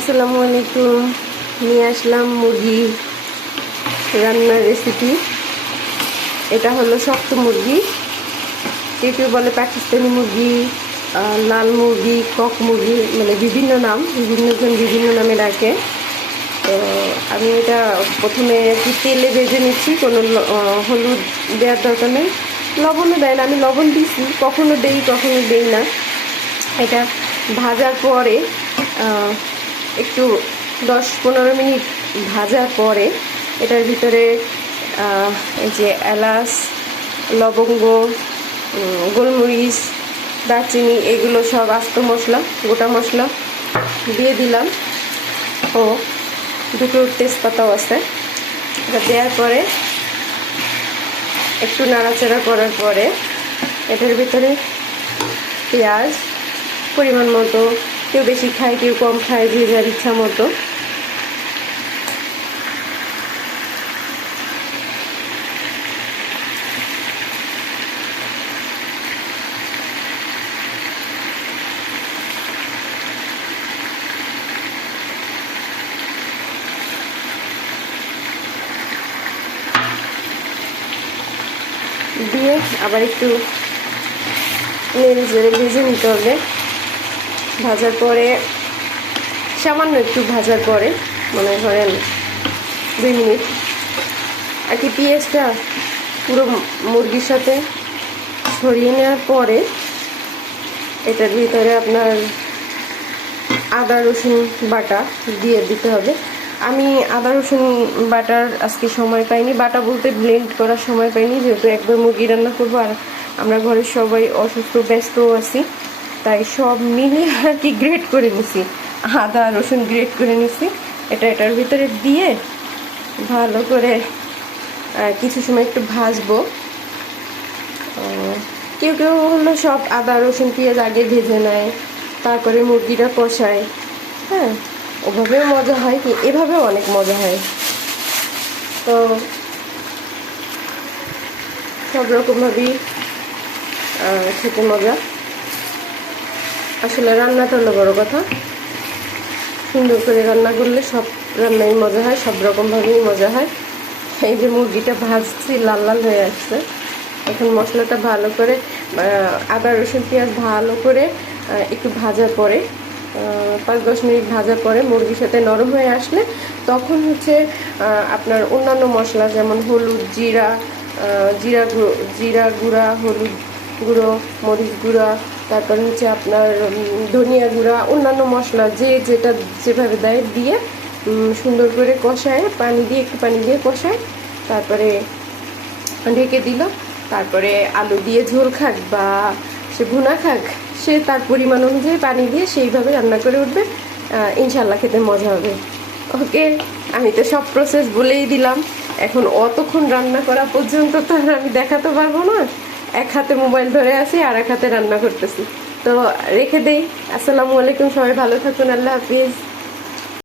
আসসালামু আলাইকুম। নিয়ে আসলাম মুরগি রান্নার রেসিপি। এটা হলো শক্ত মুরগি, কেউ কেউ বলে পাকিস্তানি মুরগি, লাল মুরগি, কক মুরগি, মানে বিভিন্ন নাম, বিভিন্নজন বিভিন্ন নামে ডাকে। তো আমি এটা প্রথমে একটু তেলে ভেজে নিচ্ছি, কোনো হলুদ দেওয়ার দরকার নেই, লবণও দেয় না। আমি লবণ দিচ্ছি, কখনো দেই না। এটা ভাজার পরে একটু 10-15 মিনিট ভাজার পরে এটার ভিতরে এই যে এলাচ, লবঙ্গ, গোলমরিচ, দারচিনি, এগুলো সব আস্ত মশলা, গোটা মশলা দিয়ে দিলাম, ও দুটো তেজপাতাও আছে। এটা দেওয়ার পরে একটু নাড়াচাড়া করার পরে এটার ভিতরে পেঁয়াজ পরিমাণ মতো, কেউ বেশি খায় কেউ কম খায়, যে যার ইচ্ছা মতো। দিয়ে আবার একটু নেড়ে চেড়ে ভেজে নিতে হবে। ভাজার পরে সামান্য একটু ভাজার পরে, মনে করেন 2 মিনিট আর কি, পেঁয়াজটা পুরো মুরগির সাথে ছড়িয়ে নেওয়ার পরে এটার ভিতরে আপনার আদা রসুন বাটা দিয়ে দিতে হবে। আমি আদা রসুন বাটার আজকে সময় পাইনি, বাটা বলতে ব্লেন্ড করার সময় পাইনি, যেহেতু একবার মুরগি রান্না করবো আর আমরা ঘরের সবাই অসুস্থ ব্যস্তও আছি, তাই সব মিলিয়ে আর কি গ্রেট করে নিছি, আদা রসুন গ্রেট করে নিছি। এটার ভিতরে দিয়ে ভালো করে কিছু সময় একটু ভাজবো। কেউ কেউ হলো সব আদা রসুন পেঁয়াজ আগে ভেজে নেয়, তারপরে মুরগিটা কষায়। হ্যাঁ, ওভাবেও মজা হয়, কি এভাবেও অনেক মজা হয়। তো সব রকমভাবেই খেতে মজা। আসলে রান্নাটা হলো বড় কথা, সুন্দর করে রান্না করলে সব রান্নাই মজা হয়, সব রকমভাবেই মজা হয়। এই যে মুরগিটা ভাজছি, লাল লাল হয়ে আসছে। এখন মশলাটা ভালো করে, আদা রসুন পেঁয়াজ ভালো করে একটু ভাজার পরে, 5-10 মিনিট ভাজার পরে মুরগির সাথে নরম হয়ে আসলে তখন হচ্ছে আপনার অন্যান্য মশলা, যেমন হলুদ, জিরা গুঁড়া, হলুদ গুঁড়ো, মরিচ গুঁড়া, তারপর হচ্ছে আপনার ধনিয়া গুঁড়া, অন্যান্য মশলা যে যেটা যেভাবে দেয় দিয়ে সুন্দর করে কষায়, একটু পানি দিয়ে কষায়, তারপরে ঢেকে দিল। তারপরে আলু দিয়ে ঝোল খাক বা সে ভুনা খাক, সে তার পরিমাণ অনুযায়ী পানি দিয়ে সেইভাবে রান্না করে উঠবে, ইনশাল্লাহ খেতে মজা হবে। ওকে, আমি তো সব প্রসেস বলেই দিলাম। এখন অতক্ষণ রান্না করা পর্যন্ত তো আর আমি দেখাতে পারবো না, এক হাতে মোবাইল ধরে আছি আর এক হাতে রান্না করতেছি। তো রেখে দেই। আসসালামু আলাইকুম, সবাই ভালো থাকুন, আল্লাহ হাফিজ।